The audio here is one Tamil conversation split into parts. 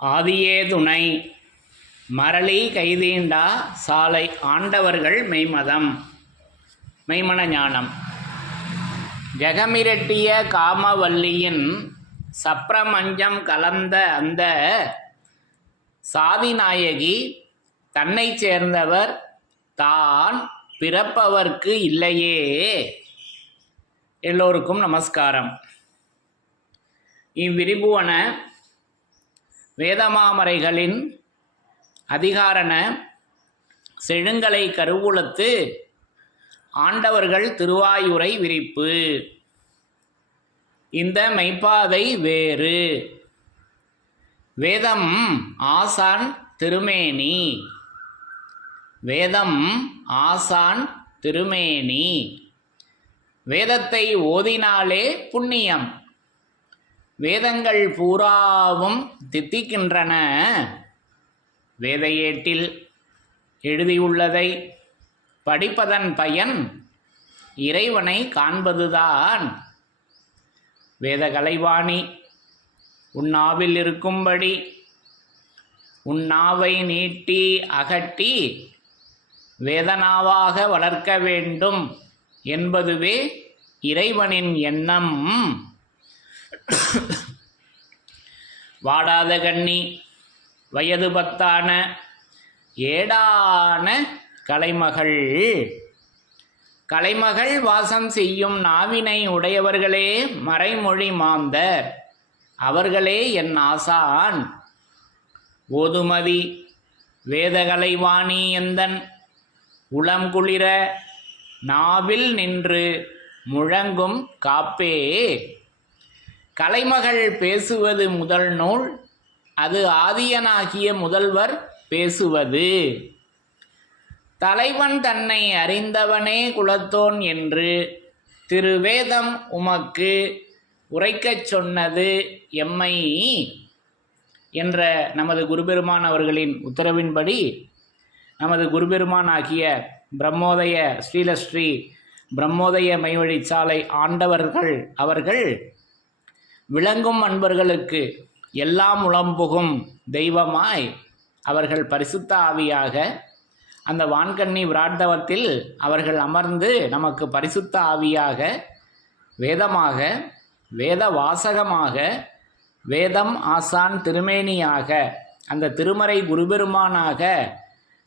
ஆதியே துணை மரளி கைதீண்டா சாலை ஆண்டவர்கள் மெய்மதம் மெய்மன ஞானம். ஜெகமிரட்டிய காமவல்லியின் சப்ரமஞ்சம் கலந்த அந்த சாதிநாயகி தன்னை சேர்ந்தவர் தான் பிறப்பவர்க்கு இல்லையே. எல்லோருக்கும் நமஸ்காரம். இவ்விரிபுவன வேதமாமரைகளின் அதிகாரண செழுங்கலை கருவூலத்து ஆண்டவர்கள் திருவாயுரை விரிப்பு. இந்த மெய்ப்பாதை வேறு. வேதம் ஆசான் திருமேனி. வேதம் ஆசான் திருமேனி. வேதத்தை ஓதினாலே புண்ணியம். வேதங்கள் பூராவும் தித்திக்கின்றன. வேத ஏட்டில் எழுதியுள்ளதை படிப்பதன் பயன் இறைவனை காண்பதுதான். வேத கலைவாணி உன்னாவில் இருக்கும்படி உன்னாவை நீட்டி அகட்டி வேதனாவாக வளர்க்க வேண்டும் என்பதுவே இறைவனின் எண்ணம். வாடாத கண்ணி வயது பத்தான ஏடான கலைமகள். கலைமகள் வாசம் செய்யும் நாவினை உடையவர்களே மறைமொழி மாந்தர். அவர்களே என் ஆசான். ஓதுமதி வேதகலைவாணி எந்தன் உளங்குளிர நாவில் நின்று முழங்கும் காப்பே. கலைமகள் பேசுவது முதல் நூல். அது ஆதியனாகிய முதல்வர் பேசுவது. தலைவன் தன்னை அறிந்தவனே குலத்தோன் என்று திருவேதம் உமக்கு உரைக்கச் சொன்னது எம்மை என்ற நமது குருபெருமான் அவர்களின் உத்தரவின்படி நமது குருபெருமான் ஆகிய பிரம்மோதய ஸ்ரீலஸ்ரீ பிரம்மோதய மைவழிச்சாலை ஆண்டவர்கள் அவர்கள் விளங்கும் அன்பர்களுக்கு எல்லாம் உளம்புகும் தெய்வமாய் அவர்கள் பரிசுத்த ஆவியாக அந்த வான்கண்ணி விராட்டவத்தில் அவர்கள் அமர்ந்து நமக்கு பரிசுத்த ஆவியாக வேதமாக வேத வாசகமாக வேதம் ஆசான் திருமேனியாக அந்த திருமறை குருபெருமானாக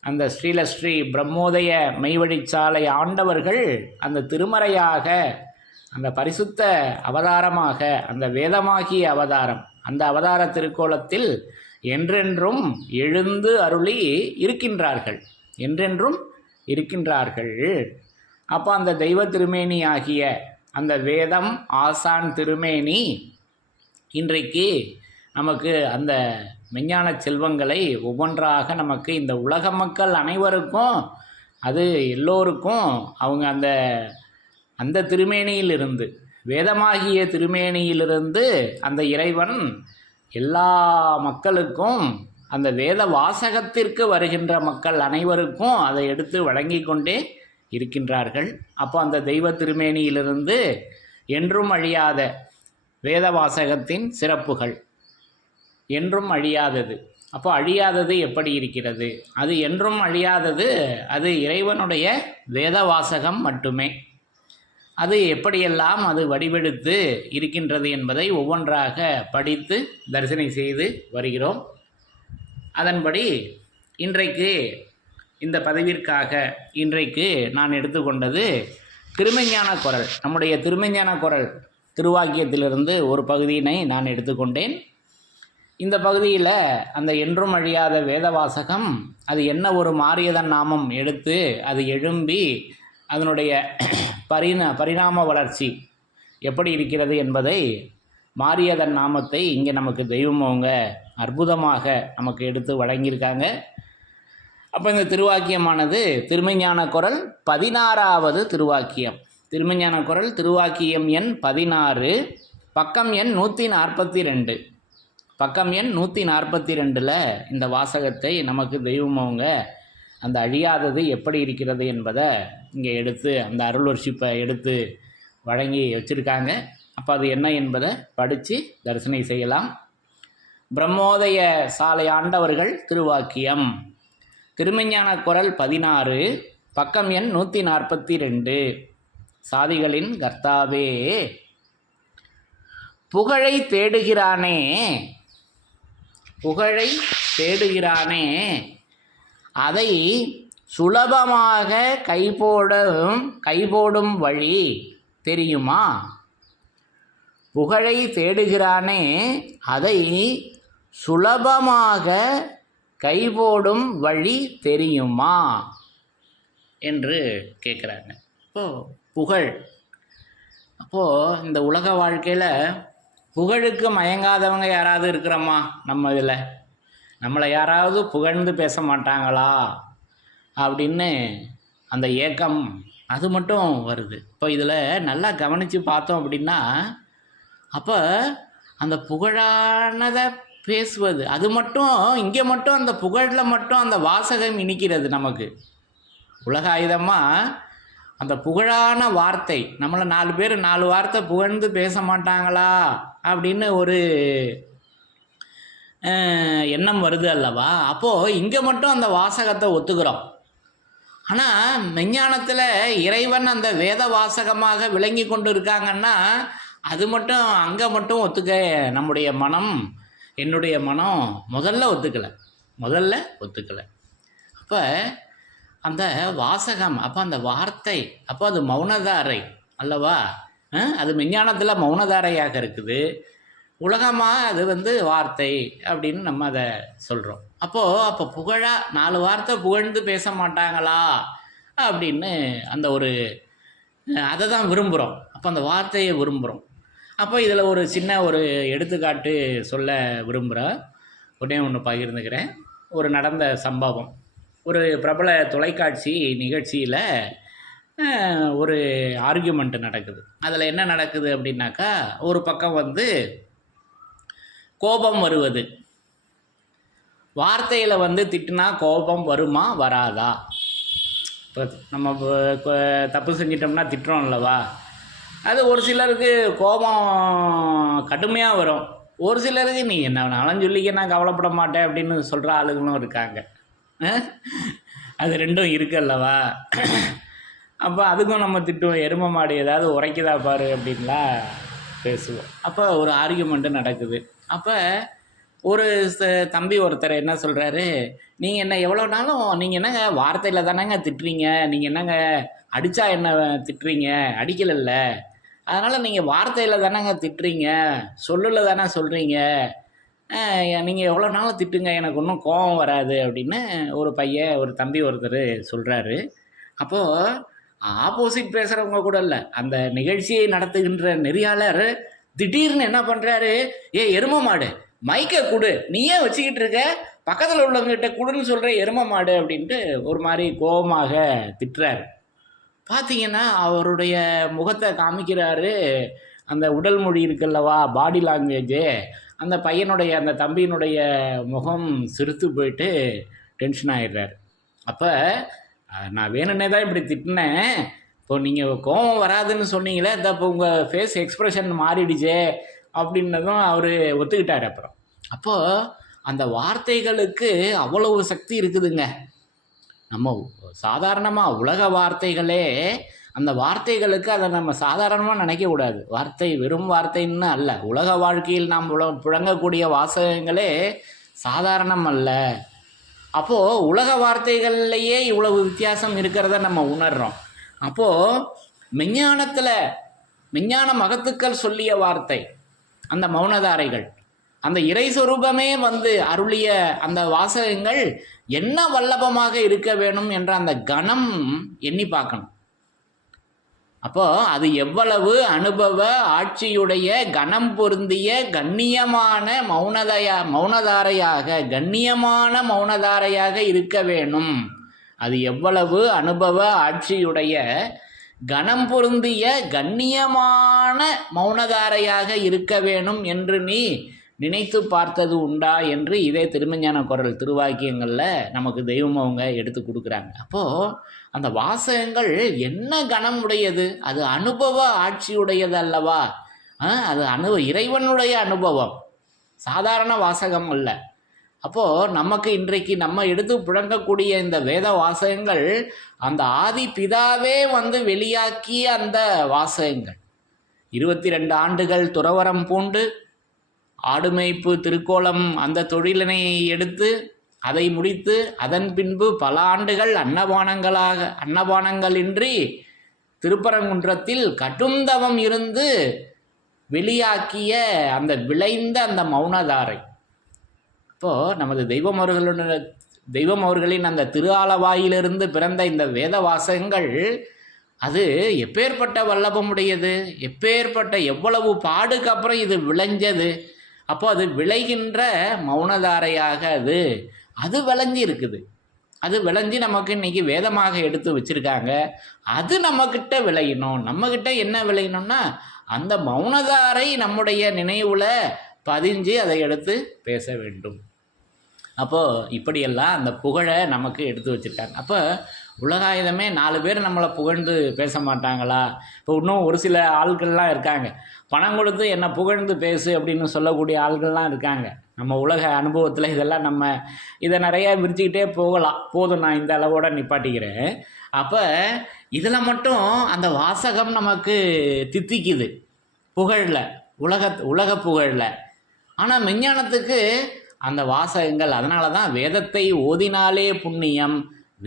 அந்த ஸ்ரீலஸ்ரீ பிரம்மோதய மெய்வழிச்சாலை ஆண்டவர்கள் அந்த திருமறையாக அந்த பரிசுத்த அவதாரமாக அந்த வேதமாகிய அவதாரம் அந்த அவதார திருக்கோலத்தில் என்றென்றும் எழுந்து அருளி இருக்கின்றார்கள். என்றென்றும் இருக்கின்றார்கள். அப்போ அந்த தெய்வ திருமேனி ஆகிய அந்த வேதம் ஆசான் திருமேனி இன்றைக்கு நமக்கு அந்த மெஞ்ஞான செல்வங்களை ஒவ்வொன்றாக நமக்கு இந்த உலக மக்கள் அனைவருக்கும் அது எல்லோருக்கும் அவங்க அந்த அந்த திருமேனியிலிருந்து வேதமாகிய திருமேனியிலிருந்து அந்த இறைவன் எல்லா மக்களுக்கும் அந்த வேத வாசகத்திற்கு வருகின்ற மக்கள் அனைவருக்கும் அதை எடுத்து வழங்கி கொண்டே இருக்கின்றார்கள். அப்போ அந்த தெய்வ திருமேனியிலிருந்து என்றும் அழியாத வேத வாசகத்தின் சிறப்புகள் என்றும் அழியாதது. அப்போ அழியாதது எப்படி இருக்கிறது? அது என்றும் அழியாதது. அது இறைவனுடைய வேத வாசகம் மட்டுமே. அது எப்படியெல்லாம் அது வடிவெடுத்து இருக்கின்றது என்பதை ஒவ்வொன்றாக படித்து தரிசனை செய்து வருகிறோம். அதன்படி இன்றைக்கு இந்த பதிவிற்காக இன்றைக்கு நான் எடுத்துக்கொண்டது திருமெஞ்ஞான குரல். நம்முடைய திருமெஞ்ஞான குரல் திருவாக்கியத்திலிருந்து ஒரு பகுதியினை நான் எடுத்துக்கொண்டேன். இந்த பகுதியில் அந்த என்றும் அழியாத வேதவாசகம் அது என்ன ஒரு மாரியதன் நாமம் எடுத்து அது எழும்பி அதனுடைய பரிணாம வளர்ச்சி எப்படி இருக்கிறது என்பதை மாரியதன் நாமத்தை இங்கே நமக்கு தெய்வம் அவங்க அற்புதமாக நமக்கு எடுத்து வழங்கியிருக்காங்க. அப்போ இந்த திருவாக்கியமானது திருமெஞ்ஞான குரல் 16வது திருவாக்கியம். திருமெஞ்ஞான குரல் திருவாக்கியம் எண் 16, பக்கம் எண் 142. பக்கம் எண் 142ல் இந்த வாசகத்தை நமக்கு தெய்வம் அவங்க அந்த அழியாதது எப்படி இருக்கிறது என்பதை இங்கே எடுத்து அந்த அருள்வர்ஷிப்பை எடுத்து வழங்கி வச்சுருக்காங்க. அப்போ அது என்ன என்பதை படித்து தரிசனை செய்யலாம். பிரம்மோதய சாலை ஆண்டவர்கள் திருவாக்கியம். திருமெஞ்ஞான குரல் 16, பக்கம் எண் 142. சாதிகளின் கர்த்தாவே, புகழை தேடுகிறானே அதை சுலபமாக கைபோடும் வழி தெரியுமா? புகழை தேடுகிறானே அதை சுலபமாக கைபோடும் வழி தெரியுமா என்று கேட்குறாங்க. புகழ், இந்த உலக வாழ்க்கையில் புகழுக்கு மயங்காதவங்க யாராவது இருக்கிறோமா? நம்ம இதில் நம்மளை யாராவது புகழ்ந்து பேச மாட்டாங்களா அப்படின்னு அந்த ஏக்கம் அது மட்டும் வருது. இப்போ இதில் நல்லா கவனித்து பார்த்தோம் அப்படின்னா, அப்போ அந்த புகழானதை பேசுவது அது மட்டும் இங்கே மட்டும் அந்த புகழில் மட்டும் அந்த வாசகம் இனிக்கிறது. நமக்கு உலக ஆயுதமாக அந்த புகழான வார்த்தை, நம்மளை 4 பேர் 4 வார்த்தை புகழ்ந்து பேச மாட்டாங்களா அப்படின்னு ஒரு எண்ணம் வருது அல்லவா? அப்போது இங்கே மட்டும் அந்த வாசகத்தை ஒத்துக்கிறோம். ஆனால் மெஞ்ஞானத்தில் இறைவன் அந்த வேத வாசகமாக விளங்கி கொண்டு இருக்காங்கன்னா அது மட்டும் அங்கே மட்டும் நம்முடைய மனம், என்னுடைய மனம் முதல்ல ஒத்துக்கலை. அப்போ அந்த வாசகம், அப்போ அந்த வார்த்தை, அப்போ அது மௌனதாரை அல்லவா? அது மெஞ்ஞானத்தில் மௌனதாரையாக இருக்குது. உலகமாக அது வார்த்தை அப்படின்னு நம்ம அதை சொல்கிறோம். அப்போ புகழா 4 வார்த்தை புகழ்ந்து பேச மாட்டாங்களா அப்படின்னு அந்த அதை தான் விரும்புகிறோம். அப்போ அந்த வார்த்தையை விரும்புகிறோம். அப்போ இதில் ஒரு சின்ன எடுத்துக்காட்டு சொல்ல விரும்புகிறேன். ஒன்று பகிர்ந்துக்கிறேன். ஒரு நடந்த சம்பவம். ஒரு பிரபல தொலைக்காட்சி நிகழ்ச்சியில் ஒரு ஆர்கியூமெண்ட் நடக்குது. அதில் என்ன நடக்குது அப்படின்னாக்கா, ஒரு பக்கம் கோபம் வருவது. வார்த்தையில் திட்டினா கோபம் வருமா வராதா? இப்போ நம்ம தப்பு செஞ்சிட்டோம்னா திட்டுறோம் அல்லவா? அது ஒரு சிலருக்கு கோபம் கடுமையாக வரும். ஒரு சிலருக்கு நீ என்ன வேணாலும் சொல்லிக்க, நான் கவலைப்பட மாட்டேன் அப்படின்னு சொல்கிற ஆளுங்களும் இருக்காங்க. அது ரெண்டும் இருக்கு அல்லவா? அப்போ அதுக்கும் நம்ம திட்டுவோம், எருமை மாடு ஏதாவது உரைக்குதா பாரு அப்படின்லாம் பேசுவோம். அப்போ ஒரு ஆர்கியூமெண்ட்டு நடக்குது. அப்போ ஒரு தம்பி ஒருத்தர் என்ன சொல்கிறாரு, நீங்கள் என்ன எவ்வளோ நாளும் நீங்கள் என்னங்க வார்த்தையில் தானேங்க திட்டுறீங்க, நீங்கள் என்னங்க அடித்தா என்ன திட்டுறீங்க, அடிக்கலைல்ல, அதனால் நீங்கள் வார்த்தையில் தானேங்க திட்டுறீங்க, சொல்லில் தானே சொல்கிறீங்க, நீங்கள் எவ்வளோ நாளும் திட்டுங்க, எனக்கு ஒன்றும் கோபம் வராது அப்படின்னு ஒரு தம்பி ஒருத்தர் சொல்கிறாரு. அப்போது ஆப்போசிட் பேசுகிறவங்க கூட இல்லை, அந்த நிகழ்ச்சியை நடத்துகின்ற நெறியாளர் திடீர்னு என்ன பண்ணுறாரு, எருமை மாடு மைக்கை கொடு, நீயே வச்சுக்கிட்டு இருக்க, பக்கத்தில் உள்ளவங்ககிட்ட கொடுன்னு சொல்கிற எருமை மாடு அப்படின்ட்டு ஒரு மாதிரி கோபமாக திட்டுறாரு. பார்த்தீங்கன்னா அவருடைய முகத்தை காமிக்கிறாரு. அந்த உடல் மொழி இருக்குல்லவா, பாடி லாங்குவேஜு, அந்த பையனுடைய அந்த தம்பியினுடைய முகம் சிரித்து போயிட்டு டென்ஷன் ஆகிடுறாரு. அப்போ நான் வேணுன்னே தான் இப்படி திட்டினேன், இப்போ நீங்கள் கோபம் வராதுன்னு சொன்னீங்களே, இந்த இப்போ உங்கள் ஃபேஸ் எக்ஸ்ப்ரெஷன் மாறிடுச்சே அப்படின்னதும் அவர் ஒத்துக்கிட்டார். அப்போது அந்த வார்த்தைகளுக்கு அவ்வளவு சக்தி இருக்குதுங்க. நம்ம சாதாரணமாக உலக வார்த்தைகளே, அந்த வார்த்தைகளுக்கு அதை நம்ம சாதாரணமாக நினைக்கக்கூடாது. வார்த்தை வெறும் வார்த்தைன்னு அல்ல, உலக வாழ்க்கையில் நாம் புழங்கக்கூடிய வாசகங்களே சாதாரணம் அல்ல. அப்போது உலக வார்த்தைகள்லையே இவ்வளவு வித்தியாசம் இருக்கிறத நம்ம உணர்கிறோம். அப்போது மெஞ்ஞான மகத்துக்கள் சொல்லிய வார்த்தை, அந்த மௌனதாரைகள், அந்த இறை சொரூபமே அருளிய அந்த வாசகங்கள் என்ன வல்லபமாக இருக்க வேணும் என்ற அந்த கணம் எண்ணி பார்க்கணும். அப்போது அது எவ்வளவு அனுபவ ஆட்சியுடைய கணம் பொருந்திய கண்ணியமான மௌனதாரையாக இருக்க வேணும். அது எவ்வளவு அனுபவ ஆட்சியுடைய கணம் பொருந்திய கண்ணியமான மௌனதாரையாக இருக்க வேணும் என்று நீ நினைத்து பார்த்தது உண்டா என்று இதே திருமெஞ்ஞான குரல் திருவாக்கியங்களில் நமக்கு தெய்வம் அவங்க எடுத்து கொடுக்குறாங்க. அப்போது அந்த வாசகங்கள் என்ன கணம் உடையது, அது அனுபவ ஆட்சியுடையது அல்லவா? அது இறைவனுடைய அனுபவம். சாதாரண வாசகம் அல்ல. அப்போது நமக்கு இன்றைக்கு நம்ம எடுத்து புழங்கக்கூடிய இந்த வேத வாசகங்கள் அந்த ஆதி பிதாவே வந்து வெளியாக்கிய அந்த வாசகங்கள். 22 ஆண்டுகள் துறவரம் பூண்டு ஆடுமேய்ப்பு திருக்கோலம் அந்த தொழிலினை எடுத்து அதை முடித்து அதன் பின்பு பல ஆண்டுகள் அன்னபானங்களின்றி திருப்பரங்குன்றத்தில் கடுந்தவம் இருந்து வெளியாக்கிய அந்த விளைந்த அந்த மௌனதாரை. இப்போது நமது தெய்வம் அவர்களின் அந்த திரு ஆலவாயிலிருந்து பிறந்த இந்த வேத வாசகங்கள் அது எப்பேற்பட்ட வல்லபமுடையது, எப்பேற்பட்ட எவ்வளவு பாடுக்கு அப்புறம் இது விளைஞ்சது. அப்போ அது விளைகின்ற மௌனதாரையாக அது விளைஞ்சி இருக்குது. அது விளைஞ்சி நமக்கு இன்றைக்கி வேதமாக எடுத்து வச்சுருக்காங்க. அது நம்மக்கிட்ட விளையணும். நம்மக்கிட்ட என்ன விளையணும்னா அந்த மௌனதாரை நம்முடைய நினைவில் பதிஞ்சு அதை எடுத்து பேச வேண்டும். அப்போது இப்படியெல்லாம் அந்த புகழை நமக்கு எடுத்து வச்சுருக்காங்க. அப்போ உலகாயுதமே 4 பேர் நம்மளை புகழ்ந்து பேச மாட்டாங்களா? இப்போ இன்னும் ஒரு சில ஆட்கள்லாம் இருக்காங்க, பணம் கொடுத்து என்னை புகழ்ந்து பேசு அப்படின்னு சொல்லக்கூடிய ஆட்கள்லாம் இருக்காங்க. நம்ம உலக அனுபவத்தில் இதெல்லாம் நம்ம இதை நிறையா விரிச்சிக்கிட்டே போகலாம். போதும், நான் இந்த அளவோடு நிப்பாட்டிக்கிறேன். அப்போ இதில் மட்டும் அந்த வாசகம் நமக்கு தித்திக்குது புகழில், உலக புகழில். ஆனால் மெஞ்ஞானத்துக்கு அந்த வாசகங்கள், அதனால தான் வேதத்தை ஓதினாலே புண்ணியம்,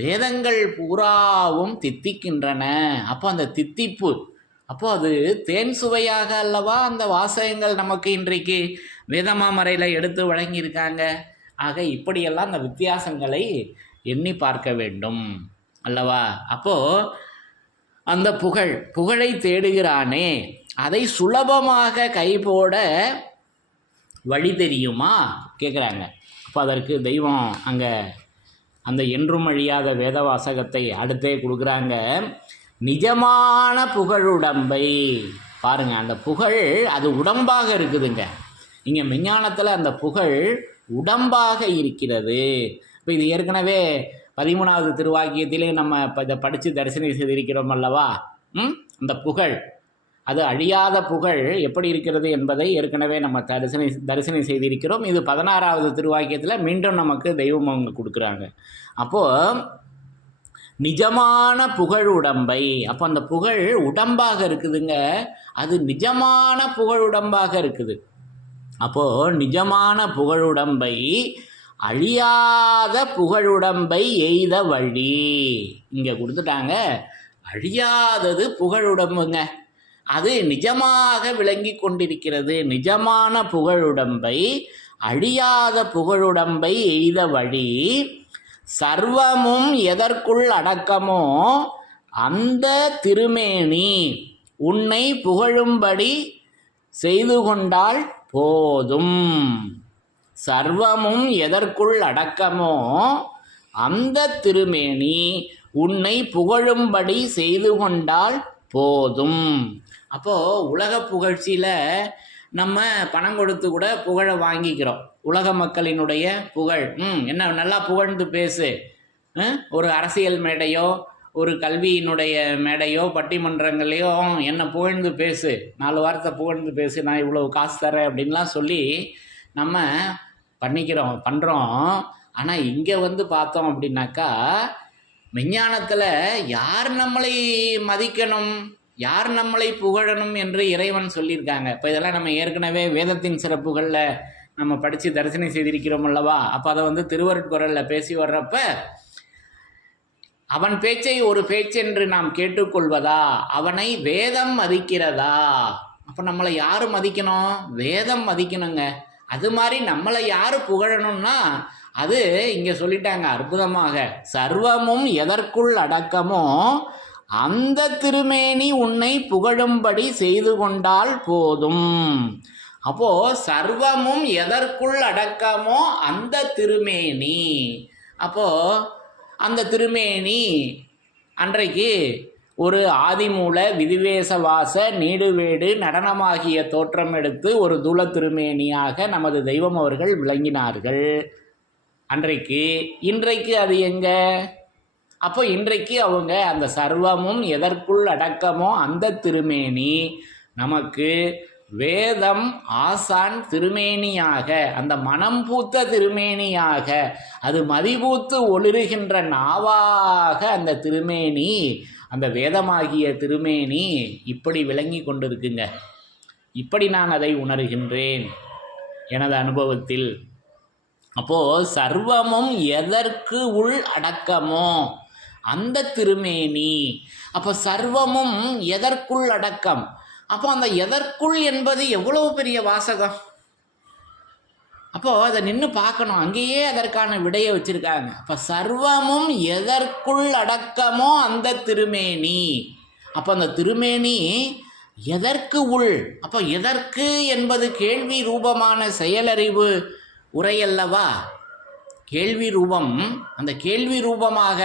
வேதங்கள் பூராவும் தித்திக்கின்றன. அப்போ அந்த தித்திப்பு, அப்போ அது தேன் சுவையாக அல்லவா அந்த வாசகங்கள் நமக்கு இன்றைக்கு வேதமாமறையில் எடுத்து வழங்கியிருக்காங்க. ஆக இப்படியெல்லாம் அந்த வித்தியாசங்களை எண்ணி பார்க்க வேண்டும் அல்லவா? அப்போது அந்த புகழை தேடுகிறானே, அதை சுலபமாக கைபோட வழி தெரியுமா கேட்குறாங்க. அப்போ அதற்கு தெய்வம் அங்கே அந்த என்றும் அழியாத வேத வாசகத்தை அடுத்தே கொடுக்குறாங்க. நிஜமான புகழுடம்பை பாருங்கள். அந்த புகழ் அது உடம்பாக இருக்குதுங்க. இங்கே மெஞ்ஞானத்தில் அந்த புகழ் உடம்பாக இருக்கிறது. இப்போ இது ஏற்கனவே 13வது திருவாக்கியத்திலே நம்ம இதை படித்து தரிசனம் செய்திருக்கிறோம் அல்லவா? அந்த புகழ் அது அழியாத புகழ் எப்படி இருக்கிறது என்பதை ஏற்கனவே நம்ம தரிசனம் செய்திருக்கிறோம். இது 16வது திருவாக்கியத்தில் மீண்டும் நமக்கு தெய்வம் அவங்க கொடுக்குறாங்க. அப்போது நிஜமான புகழ் உடம்பை, அப்போ அந்த புகழ் உடம்பாக இருக்குதுங்க. அது நிஜமான புகழ் உடம்பாக இருக்குது. அப்போது நிஜமான புகழுடம்பை அழியாத புகழுடம்பை எய்த வழி இங்கே கொடுத்துட்டாங்க. அழியாதது புகழுடம்புங்க, அது நிஜமாக விளங்கி கொண்டிருக்கிறது. நிஜமான புகழுடம்பை அழியாத புகழுடம்பை எய்த வழி சர்வமும் எதற்குள் அடக்கமோ அந்த திருமேனி உன்னை புகழும்படி செய்து கொண்டால் போதும். சர்வமும் எதற்குள் அடக்கமோ அந்த திருமேனி உன்னை புகழும்படி செய்து கொண்டால் போதும். அப்போது உலக புகழ்ச்சியில் நம்ம பணம் கொடுத்து கூட புகழை வாங்கிக்கிறோம். உலக மக்களினுடைய புகழ், என்ன நல்லா புகழ்ந்து பேசு, ஒரு அரசியல் மேடையோ ஒரு கல்வியினுடைய மேடையோ பட்டிமன்றங்களையோ என்னை புகழ்ந்து பேசு, 4 வாரத்தை புகழ்ந்து பேசு, நான் இவ்வளோ காசு தரேன் அப்படின்லாம் சொல்லி நம்ம பண்ணுறோம். ஆனால் இங்கே பார்த்தோம் அப்படின்னாக்கா மெஞ்ஞானத்தில் யார் நம்மளை மதிக்கணும், யார் நம்மளை புகழணும் என்று இறைவன் சொல்லியிருக்காங்க. இப்போ இதெல்லாம் நம்ம ஏற்கனவே வேதத்தின் சிறப்புகளில் நம்ம படித்து தரிசனம் செய்திருக்கிறோம் அல்லவா? அப்போ அதை திருவருட்குரலில் பேசி வர்றப்ப அவன் பேச்சை ஒரு பேச்சென்று நாம் கேட்டுக்கொள்வதா, அவனை வேதம் மதிக்கிறதா? அப்போ நம்மளை யார் மதிக்கணும்? வேதம் மதிக்கணுங்க. அது மாதிரி நம்மளை யார் புகழணும்னா அது இங்கே சொல்லிட்டாங்க அற்புதமாக. சர்வமும் எதற்குள் அடக்கமோ அந்த திருமேனி உன்னை புகழும்படி செய்து கொண்டால் போதும். அப்போது சர்வமும் எதற்குள் அடக்கமோ அந்த திருமேனி. அப்போது அந்த திருமேனி அன்றைக்கு ஒரு ஆதிமூல விதிவேசவாச நீடுவேடு நடனமாகிய தோற்றம் எடுத்து ஒரு தூல திருமேனியாக நமது தெய்வம் அவர்கள் விளங்கினார்கள் அன்றைக்கு. இன்றைக்கு அது எங்க? அப்போ இன்றைக்கு அவங்க அந்த சர்வமும் எதற்குள் அடக்கமோ அந்த திருமேனி நமக்கு வேதம் ஆசான் திருமேனியாக, அந்த மனம் பூத்த திருமேனியாக, அது மதிபூத்து ஒளிருகின்ற நாவாக அந்த திருமேனி, அந்த வேதமாகிய திருமேனி இப்படி விளங்கி கொண்டிருக்குங்க. இப்படி நான் அதை உணர்கின்றேன் எனது அனுபவத்தில். அப்போது சர்வமும் எதற்கு உள் அடக்கமோ அந்த திருமேனி. அப்போ சர்வமும் எதற்குள் அடக்கம். அப்போ அந்த எதற்குள் என்பது எவ்வளவு பெரிய வாசகம். அப்போது அதை நின்று பார்க்கணும். அங்கேயே அதற்கான விடையை வச்சுருக்காங்க. அப்போ சர்வமும் எதற்குள் அடக்கமோ அந்த திருமேனி. அப்போ அந்த திருமேனி எதற்கு உள். அப்போ எதற்கு என்பது கேள்வி ரூபமான செயலறிவு உரையல்லவா. கேள்வி ரூபம், அந்த கேள்வி ரூபமாக,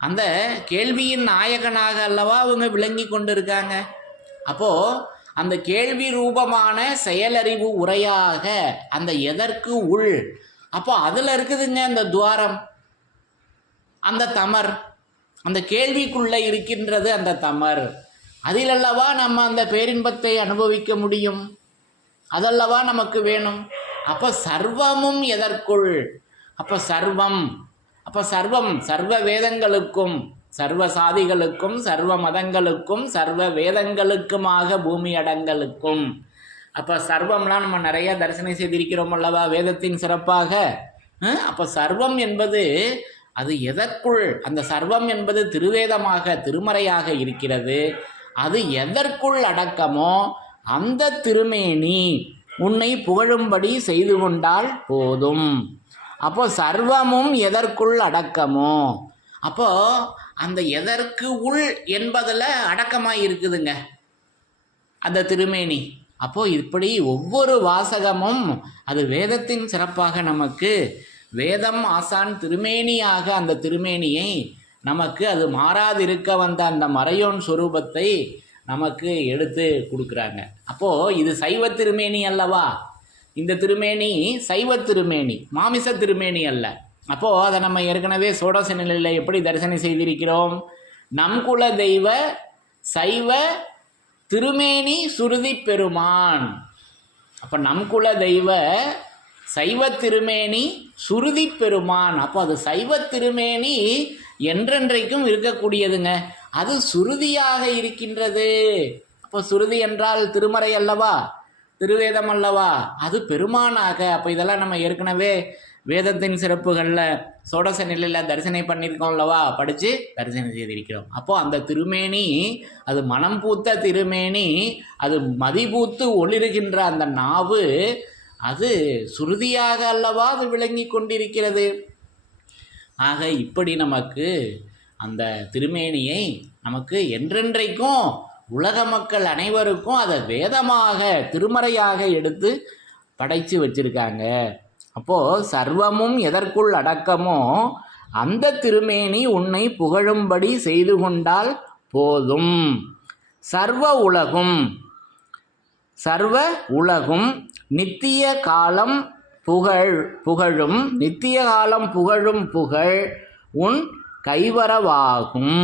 அந்த கேள்வியின் நாயகனாக அல்லவா அவங்க விளங்கி கொண்டு இருக்காங்க. அப்போது அந்த கேள்வி ரூபமான செயலறிவு உரையாக அந்த எதற்கு உள். அப்போ அதில் இருக்குதுங்க அந்த துவாரம், அந்த தமர், அந்த கேள்விக்குள்ளே இருக்கின்றது அந்த தமர். அதிலல்லவா நம்ம அந்த பேரின்பத்தை அனுபவிக்க முடியும். அதல்லவா நமக்கு வேணும். அப்போ சர்வமும் எதற்குள். அப்போ சர்வம், அப்போ சர்வம் சர்வ வேதங்களுக்கும், சர்வ சாதிகளுக்கும், சர்வ மதங்களுக்கும், சர்வ வேதங்களுக்குமாக பூமி அடங்கலுக்கும். அப்போ சர்வம்லாம் நம்ம நிறைய தரிசனம் செய்திருக்கிறோம் அல்லவா வேதத்தின் சிறப்பாக. அப்போ சர்வம் என்பது அது எதற்குள். அந்த சர்வம் என்பது திருவேதமாக திருமறையாக இருக்கிறது. அது எதற்குள் அடக்கமோ அந்த திருமேனி உன்னை புகழும்படி செய்து கொண்டால் போதும். அப்போ சர்வமும் எதற்குள் அடக்கமோ. அப்போ அந்த எதற்கு உள் என்பதில் அடக்கமாக இருக்குதுங்க அந்த திருமேனி. அப்போ இப்படி ஒவ்வொரு வாசகமும் அது வேதத்தின் சிறப்பாக நமக்கு, வேதம் ஆசான் திருமேனியாக அந்த திருமேனியை நமக்கு அது மாறாதிருக்க வந்த அந்த மறையோன் சொரூபத்தை நமக்கு எடுத்து கொடுக்குறாங்க. அப்போது இது சைவ திருமேனி அல்லவா. இந்த திருமேனி சைவ திருமேனி, மாமிச திருமேனி அல்ல. அப்போது அதை நம்ம ஏற்கனவே சோடச நிலையில் எப்படி தரிசனம் செய்திருக்கிறோம். நம் குல தெய்வ சைவ திருமேனி சுருதி பெருமான். அப்போ நம் குல தெய்வ சைவ திருமேனி சுருதி பெருமான். அப்போ அது சைவ திருமேனி என்றென்றைக்கும் இருக்கக்கூடியதுங்க. அது சுருதியாக இருக்கின்றது. அப்போ சுருதி என்றால் திருமறை அல்லவா, திருவேதம் அல்லவா, அது பெருமானாக. அப்போ இதெல்லாம் நம்ம ஏற்கனவே வேதத்தின் சிறப்புகளில் சோடச நிலையில் தரிசனம் பண்ணியிருக்கோம் அல்லவா, படித்து தரிசனம் செய்திருக்கிறோம். அப்போது அந்த திருமேனி அது மனம் பூத்த திருமேனி, அது மதிபூத்து ஒளிருகின்ற அந்த நாவு, அது சுருதியாக அல்லவா அது விளங்கி கொண்டிருக்கிறது. ஆக இப்படி நமக்கு அந்த திருமேனியை நமக்கு என்றென்றைக்கும் உலக மக்கள் அனைவருக்கும் அதை வேதமாக திருமறையாக எடுத்து படைத்து வச்சிருக்காங்க. அப்போது சர்வமும் எதற்குள் அடக்கமோ அந்த திருமேனி உன்னை புகழும்படி செய்து கொண்டால் போதும். சர்வ உலகும் நித்திய காலம் புகழும் நித்திய காலம் புகழும் புகழ் உன் கைவரவாகும்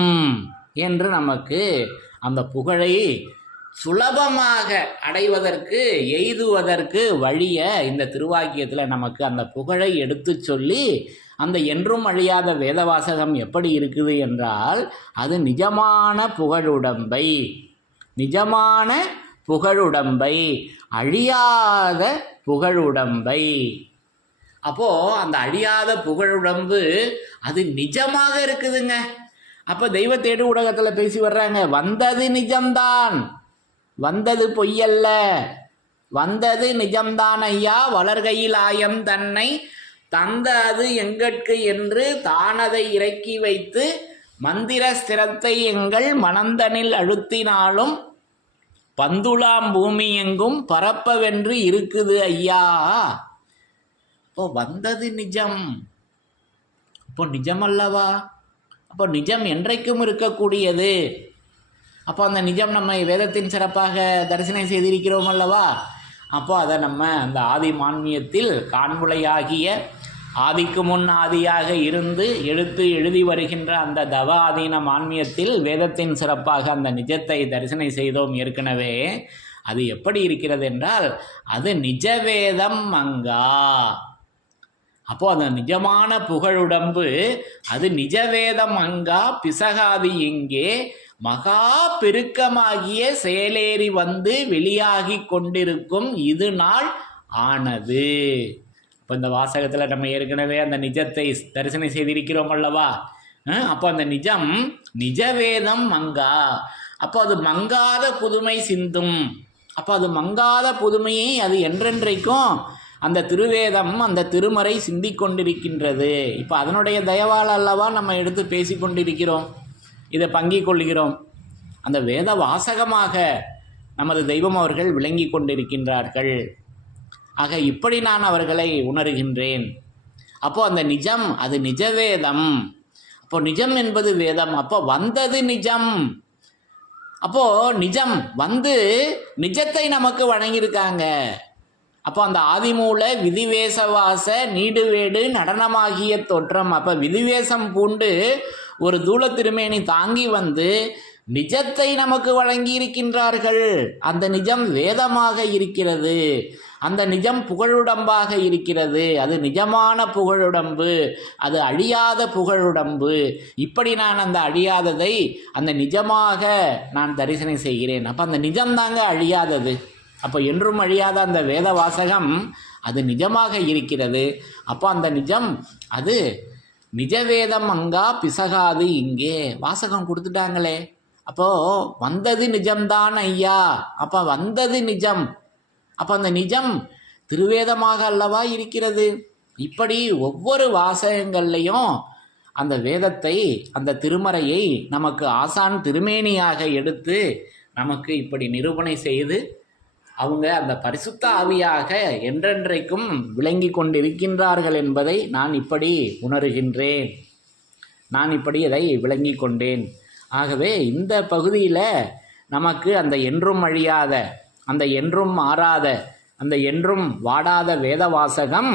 என்று நமக்கு அந்த புகழை சுலபமாக அடைவதற்கு எய்துவதற்கு வழிய இந்த திருவாக்கியத்தில் நமக்கு அந்த புகழை எடுத்து சொல்லி, அந்த என்றும் அழியாத வேதவாசகம் எப்படி இருக்குது என்றால் அது நிஜமான புகழுடம்பை, நிஜமான புகழுடம்பை, அழியாத புகழுடம்பை. அப்போது அந்த அழியாத புகழுடம்பு அது நிஜமாக இருக்குதுங்க. அப்போ தெய்வ தேடு ஊடகத்தில் பேசி வர்றாங்க, வந்தது நிஜம்தான், வந்தது பொய்யல்ல, வந்தது நிஜம்தான் ஐயா, வளர்கையில் ஆயம் தன்னை தந்த அது எங்கட்கு என்று தானதை இறக்கி வைத்து மந்திர ஸ்திரத்தை எங்கள் மனந்தனில் அழுத்தினாலும் பந்துலாம் பூமி எங்கும் பரப்பவென்று இருக்குது ஐயா. அப்போ வந்தது நிஜம், அப்போ நிஜம் அல்லவா, அப்போ நிஜம் என்றைக்கும் இருக்கக்கூடியது. அப்போ அந்த நிஜம் நம்ம வேதத்தின் சிறப்பாக தரிசனம் செய்திருக்கிறோம் அல்லவா. அப்போ அதை நம்ம அந்த ஆதி மான்மியத்தில் காண்புலையாகிய ஆதிக்கு முன் ஆதியாக இருந்து எடுத்து எழுதி வருகின்ற அந்த தவ ஆதீன மான்மியத்தில் வேதத்தின் சிறப்பாக அந்த நிஜத்தை தரிசனம் செய்தோம் ஏற்கனவே. அது எப்படி இருக்கிறது என்றால் அது நிஜவேதம் மங்கா. அப்போ அந்த நிஜமான புகழுடம்பு அது நிஜவேதம் அங்கா பிசகாது இங்கே மகா பெருக்கமாகிய செயலேறி வந்து வெளியாகி கொண்டிருக்கும் இது நாள் ஆனது. இப்போ இந்த வாசகத்தில் நம்ம ஏற்கனவே அந்த நிஜத்தை தரிசனம் செய்திருக்கிறோம் அல்லவா? அப்போ அந்த நிஜம் நிஜவேதம் மங்கா. அப்போ அது மங்காத புதுமை சிந்தும். அப்போ அது மங்காத புதுமையை அது என்றென்றைக்கும் அந்த திருவேதம் அந்த திருமறை சிந்திக் கொண்டிருக்கின்றது. இப்போ அதனுடைய தயவால் அல்லவா நம்ம எடுத்து பேசி கொண்டிருக்கிறோம், இதை பங்கிக் கொள்கிறோம். அந்த வேத வாசகமாக நமது தெய்வம் அவர்கள் விளங்கி கொண்டிருக்கின்றார்கள். ஆக இப்படி நான் அவர்களை உணர்கின்றேன். அப்போ அந்த நிஜம் அது நிஜவேதம். அப்போ நிஜம் என்பது வேதம். அப்போ வந்தது நிஜம். அப்போ நிஜம் வந்து நிஜத்தை நமக்கு வழங்கியிருக்காங்க. அப்போ அந்த ஆதிமூல விதிவேசவாச நீடுவேடு நடனமாகிய தோற்றம். அப்போ விதிவேசம் பூண்டு ஒரு தூள திருமேனி தாங்கி வந்து நிஜத்தை நமக்கு வழங்கி இருக்கின்றார்கள். அந்த நிஜம் வேதமாக இருக்கிறது. அந்த நிஜம் புகழுடம்பாக இருக்கிறது. அது நிஜமான புகழுடம்பு, அது அழியாத புகழுடம்பு. இப்படி நான் அந்த அழியாததை அந்த நிஜமாக நான் தரிசனம் செய்கிறேன். அப்போ அந்த நிஜம்தாங்க அழியாதது. அப்போ என்றும் அழியாத அந்த வேத வாசகம் அது நிஜமாக இருக்கிறது. அப்போ அந்த நிஜம் அது நிஜவேதம் அங்கா பிசகாது இங்கே. வாசகம் கொடுத்துட்டாங்களே, அப்போது வந்தது நிஜம்தான் ஐயா. அப்போ வந்தது நிஜம். அப்போ அந்த நிஜம் திருவேதமாக அல்லவா இருக்கிறது. இப்படி ஒவ்வொரு வாசகங்கள்லையும் அந்த வேதத்தை அந்த திருமறையை நமக்கு ஆசான் திருமேனியாக எடுத்து நமக்கு இப்படி நிரூபணை செய்து அவங்க அந்த பரிசுத்த ஆவியாக என்றென்றைக்கும் விளங்கி கொண்டிருக்கின்றார்கள் என்பதை நான் இப்படி உணர்கின்றேன். நான் இப்படி இதை விளங்கி கொண்டேன். ஆகவே இந்த பகுதியில் நமக்கு அந்த என்றும் அழியாத, அந்த என்றும் மாறாத, அந்த என்றும் வாடாத வேத வாசகம்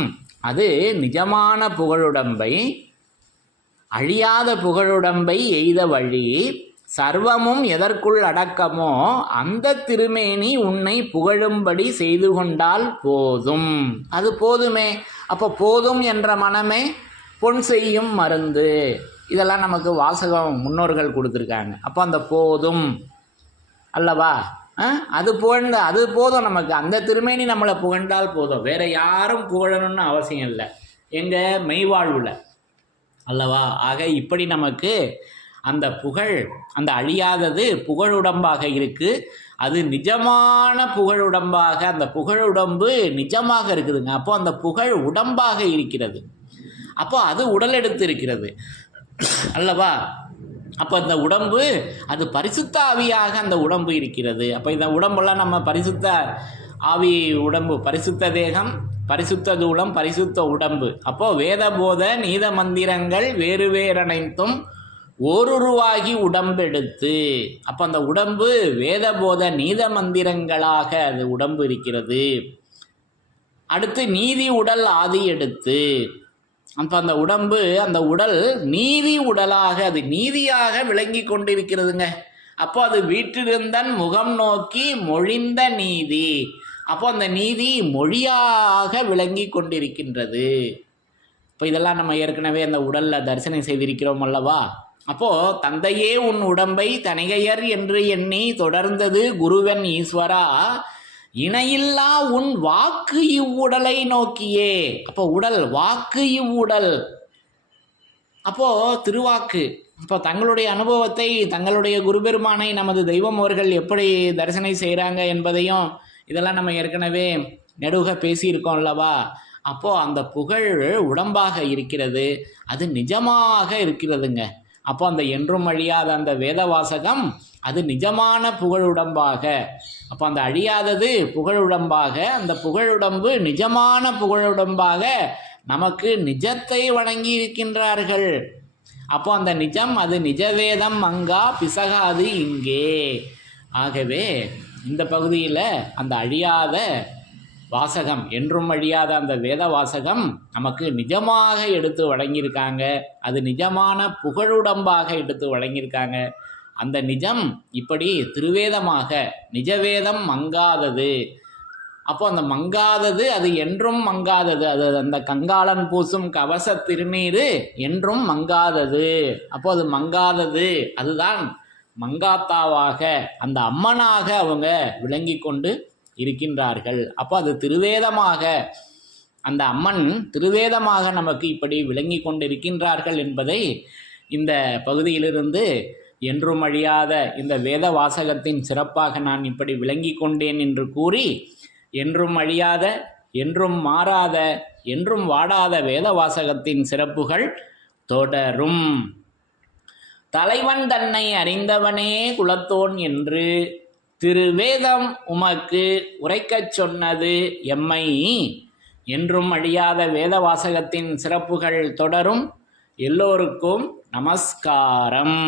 அது நிஜமான புகழுடம்பை, அழியாத புகழுடம்பை எய்த வழி சர்வமும் எதற்குள் அடக்கமோ அந்த திருமேனி உன்னை புகழும்படி செய்து கொண்டால் போதும். அது போதுமே. அப்போ போதும் என்ற மனமே பொன் செய்யும் மருந்து. இதெல்லாம் நமக்கு வாசகம் முன்னோர்கள் கொடுத்துருக்காங்க. அப்போ அந்த போதும் அல்லவா, அது போதும் நமக்கு. அந்த திருமேனி நம்மளை புகழ்ந்தால் போதும். வேற யாரும் புகழணும்னு அவசியம் இல்லை எங்கள் மெய்வாழ்வில் அல்லவா. ஆக இப்படி நமக்கு அந்த புகழ், அந்த அழியாதது புகழுடம்பாக இருக்குது. அது நிஜமான புகழுடம்பாக, அந்த புகழுடம்பு நிஜமாக இருக்குதுங்க. அப்போ அந்த புகழ் உடம்பாக இருக்கிறது. அப்போ அது உடல் எடுத்து இருக்கிறது அல்லவா. அப்போ அந்த உடம்பு அது பரிசுத்த ஆவியாக அந்த உடம்பு இருக்கிறது. அப்போ இந்த உடம்பெல்லாம் நம்ம பரிசுத்த ஆவி உடம்பு, பரிசுத்த தேகம், பரிசுத்த தூளம், பரிசுத்த உடம்பு. அப்போது வேத போத நீத மந்திரங்கள் வேறு வேறனைத்தும் ஓருருவாகி உடம்பெடுத்து. அப்போ அந்த உடம்பு வேத போத நீத மந்திரங்களாக அது உடம்பு இருக்கிறது. அடுத்து நீதி உடல் ஆதி எடுத்து. அப்போ அந்த உடம்பு, அந்த உடல் நீதி உடலாக, அது நீதியாக விளங்கி கொண்டிருக்கிறதுங்க. அப்போ அது வீற்றிருந்தன் முகம் நோக்கி மொழிந்த நீதி. அப்போ அந்த நீதி மொழியாக விளங்கி கொண்டிருக்கின்றது. இப்போ இதெல்லாம் நம்ம ஏற்கனவே அந்த உடலில் தரிசனம் செய்திருக்கிறோம் அல்லவா. அப்போது தந்தையே உன் உடம்பை தனிகையர் என்று எண்ணி தொடர்ந்தது குருவன் ஈஸ்வரா இணையில்லா உன் வாக்கு இவ்வுடலை நோக்கியே. அப்போ உடல், வாக்கு இவ்வுடல். அப்போது திருவாக்கு. இப்போ தங்களுடைய அனுபவத்தை, தங்களுடைய குருபெருமானை நமது தெய்வம் அவர்கள் எப்படி தரிசனம் செய்கிறாங்க என்பதையும் இதெல்லாம் நம்ம ஏற்கனவே நெடுக பேசியிருக்கோம் அல்லவா. அப்போது அந்த புகழ் உடம்பாக இருக்கிறது, அது நிஜமாக இருக்கிறதுங்க. அப்போ அந்த என்றும் அழியாத அந்த வேத வாசகம் அது நிஜமான புகழுடம்பாக, அப்போ அந்த அழியாதது புகழுடம்பாக, அந்த புகழுடம்பு நிஜமான புகழுடம்பாக நமக்கு நிஜத்தை வழங்கி இருக்கின்றார்கள். அப்போ அந்த நிஜம் அது நிஜவேதம் அங்கா பிசகாது இங்கே. ஆகவே இந்த பகுதியில் அந்த அழியாத வாசகம், என்றும் அழியாத அந்த வேத வாசகம் நமக்கு நிஜமாக எடுத்து வழங்கியிருக்காங்க. அது நிஜமான புகழுடம்பாக எடுத்து வழங்கியிருக்காங்க. அந்த நிஜம் இப்படி திருவேதமாக நிஜவேதம் மங்காதது. அப்போ அந்த மங்காதது அது என்றும் மங்காதது. அது அந்த கங்காளன் பூசும் கவச திருநீரு என்றும் மங்காதது. அப்போ அது மங்காதது. அதுதான் மங்காத்தாவாக அந்த அம்மனாக அவங்க விளங்கி கொண்டு இருக்கின்றார்கள். அப்போ அது திருவேதமாக அந்த அம்மன் திருவேதமாக நமக்கு இப்படி விளங்கி கொண்டு இருக்கின்றார்கள் என்பதை இந்த பகுதியிலிருந்து என்றும் அழியாத இந்த வேத வாசகத்தின் சிறப்பாக நான் இப்படி விளங்கி கொண்டேன் என்று கூறி, என்றும் அழியாத என்றும் மாறாத என்றும் வாடாத வேத வாசகத்தின் சிறப்புகள் தொடரும். தலைவன் தன்னை அறிந்தவனே குலத்தோன் என்று திருவேதம் உமக்கு உரைக்கச் சொன்னது எம்மை. என்றும் அழியாத வேத வாசகத்தின் சிறப்புகள் தொடரும். எல்லோருக்கும் நமஸ்காரம்.